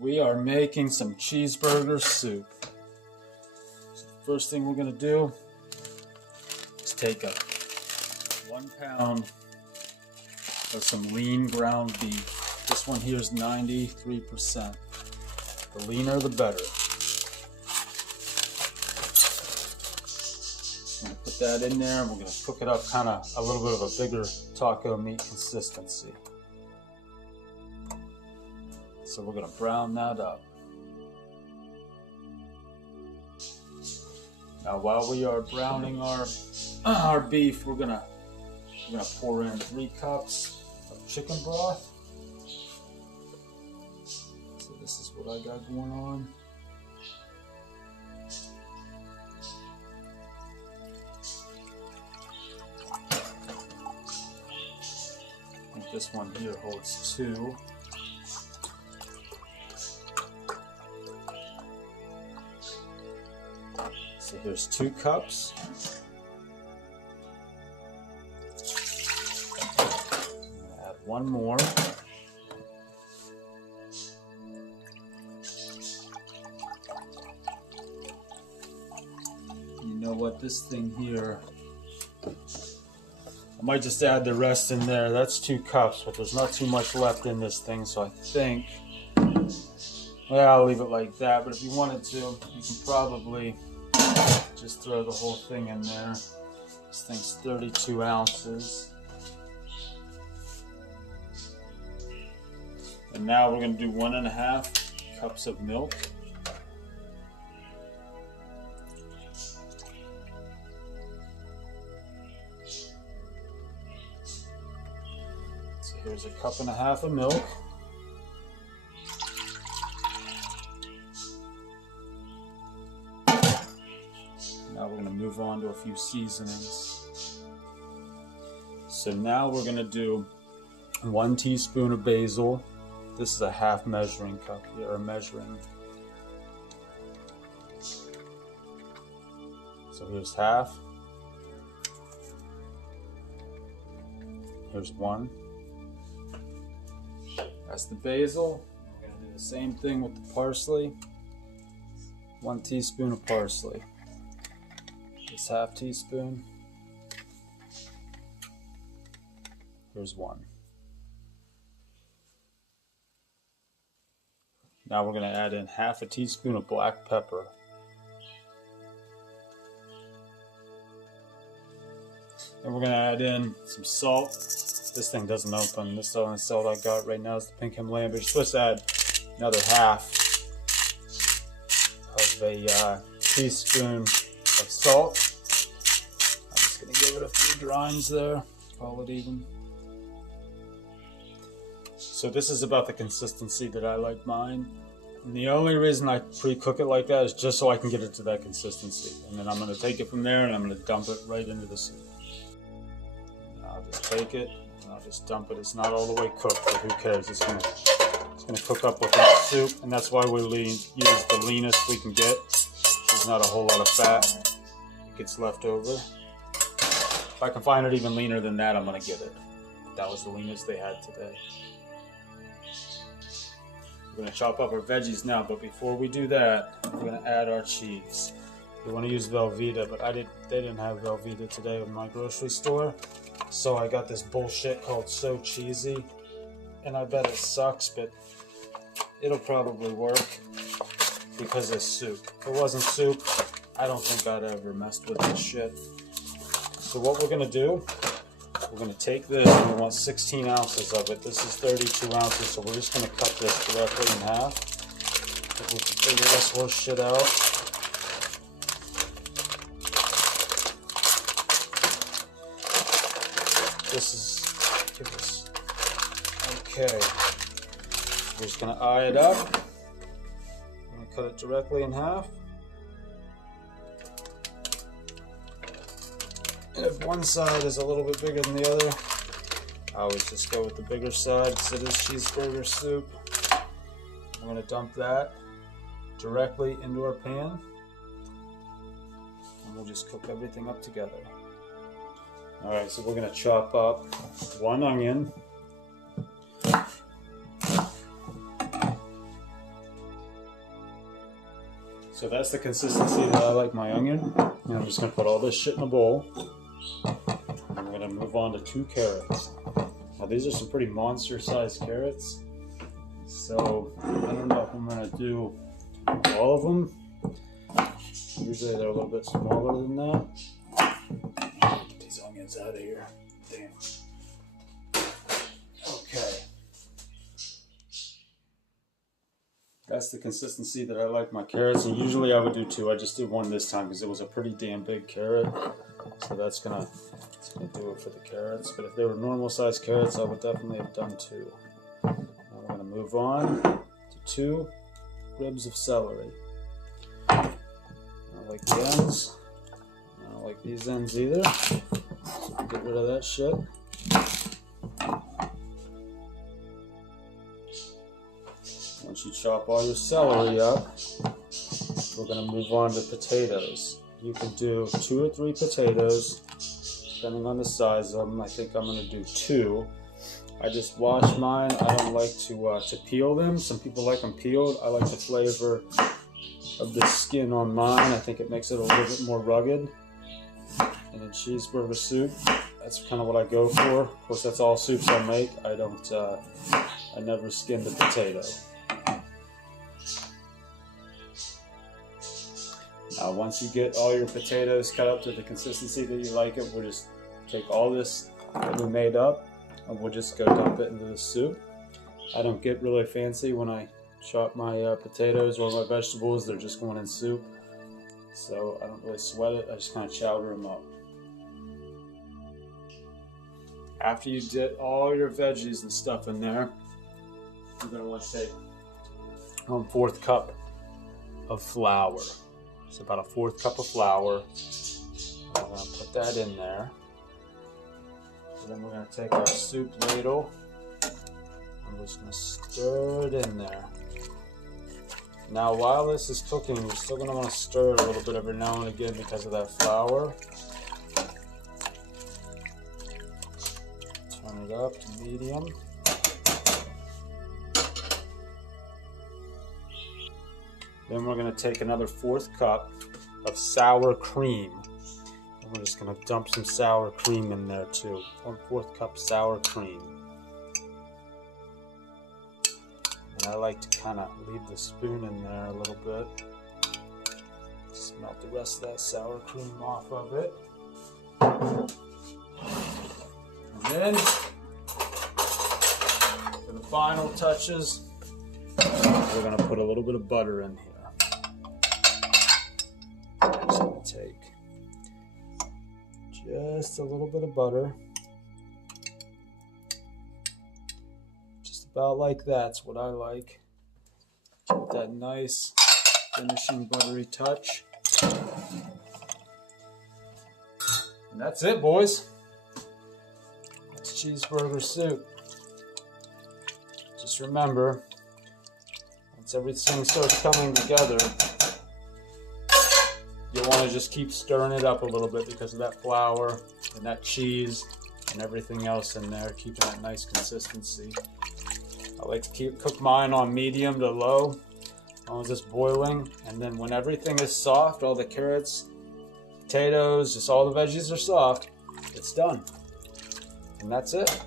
We are making some cheeseburger soup. So the first thing we're going to do is take a 1 pound of some lean ground beef. This one here is 93%. The leaner the better. I'm going to put that in there and we're going to cook it up kind of a little bit of a bigger taco meat consistency. So we're going to brown that up. Now while we are browning our beef, we're gonna pour in 3 cups of chicken broth. So this is what I got going on. I think this one here holds 2. So here's 2 cups. I'm gonna add 1 more. You know what, this thing here, I might just add the rest in there. That's 2 cups, but there's not too much left in this thing, so I think, well, I'll leave it like that. But if you wanted to, you can probably just throw the whole thing in there. This thing's 32 ounces. And now we're going to do 1.5 cups of milk. So here's 1.5 cups of milk. Now we're going to move on to a few seasonings. So now we're going to do 1 teaspoon of basil. This is a half measuring cup here, or measuring. So here's half. Here's 1. That's the basil. We're going to do the same thing with the parsley. 1 teaspoon of parsley. This half teaspoon. Here's 1. Now we're going to add in half a teaspoon of black pepper. And we're going to add in some salt. This thing doesn't open. This is the only salt I got right now is the pink Himalayan, but you're supposed to add another half of a teaspoon of salt. I'm just going to give it a few grinds there, call it even. So this is about the consistency that I like mine. And the only reason I pre-cook it like that is just so I can get it to that consistency. And then I'm going to take it from there and I'm going to dump it right into the soup. And I'll just take it and I'll just dump it. It's not all the way cooked, but who cares? It's going to cook up within the soup. And that's why we use the leanest we can get. There's not a whole lot of fat that gets left over. If I can find it even leaner than that, I'm going to get it. That was the leanest they had today. We're going to chop up our veggies now, but before we do that, we're going to add our cheese. We want to use Velveeta, but they didn't have Velveeta today in my grocery store. So I got this bullshit called So Cheesy, and I bet it sucks, but it'll probably work because it's soup. If it wasn't soup, I don't think I'd ever messed with this shit. So what we're going to do, we're going to take this, and we want 16 ounces of it. This is 32 ounces, so we're just going to cut this directly in half. If we can figure this whole shit out. Okay. We're just going to eye it up. I'm going to cut it directly in half. And if one side is a little bit bigger than the other, I always just go with the bigger side. So this cheeseburger soup, I'm going to dump that directly into our pan. And we'll just cook everything up together. Alright, so we're going to chop up 1 onion. So that's the consistency that I like my onion. And I'm just going to put all this shit in a bowl. And I'm going to move on to 2 carrots. Now these are some pretty monster-sized carrots. So I don't know if I'm going to do all of them. Usually they're a little bit smaller than that. Get these onions out of here. Damn. Okay. That's the consistency that I like my carrots, and usually I would do 2. I just did 1 this time because it was a pretty damn big carrot. So that's gonna do it for the carrots. But if they were normal sized carrots, I would definitely have done 2. Now we're gonna move on to 2 ribs of celery. I don't like the ends. I don't like these ends either. So get rid of that shit. Once you chop all your celery up, we're going to move on to potatoes. You can do 2 or 3 potatoes, depending on the size of them. I think I'm going to do 2. I just wash mine. I don't like to peel them. Some people like them peeled. I like the flavor of the skin on mine. I think it makes it a little bit more rugged. And then cheeseburger soup, that's kind of what I go for. Of course, that's all soups I make. I never skin the potato. Now, once you get all your potatoes cut up to the consistency that you like it, we'll just take all this that we made up and we'll just go dump it into the soup. I don't get really fancy when I chop my potatoes or my vegetables. They're just going in soup. So I don't really sweat it. I just kind of chowder them up. After you dip all your veggies and stuff in there, you're going to want to take 1/4 cup of flour. It's about a 1/4 cup of flour. I'm going to put that in there. And then we're going to take our soup ladle. I'm just going to stir it in there. Now while this is cooking, you're still going to want to stir it a little bit every now and again because of that flour. Turn it up to medium. Then we're going to take another 1/4 cup of sour cream. And we're just going to dump some sour cream in there too. 1/4 cup sour cream. And I like to kind of leave the spoon in there a little bit. Just melt the rest of that sour cream off of it. And then, for the final touches, we're going to put a little bit of butter in here. I'm just going to take just a little bit of butter. Just about like that's what I like. Get that nice finishing buttery touch. And that's it, boys. That's cheeseburger soup. Just remember, once everything starts coming together, you'll want to just keep stirring it up a little bit because of that flour and that cheese and everything else in there, keeping that nice consistency. I like to cook mine on medium to low as long as it's boiling, and then when everything is soft, all the carrots, potatoes, just all the veggies are soft, it's done. And that's it.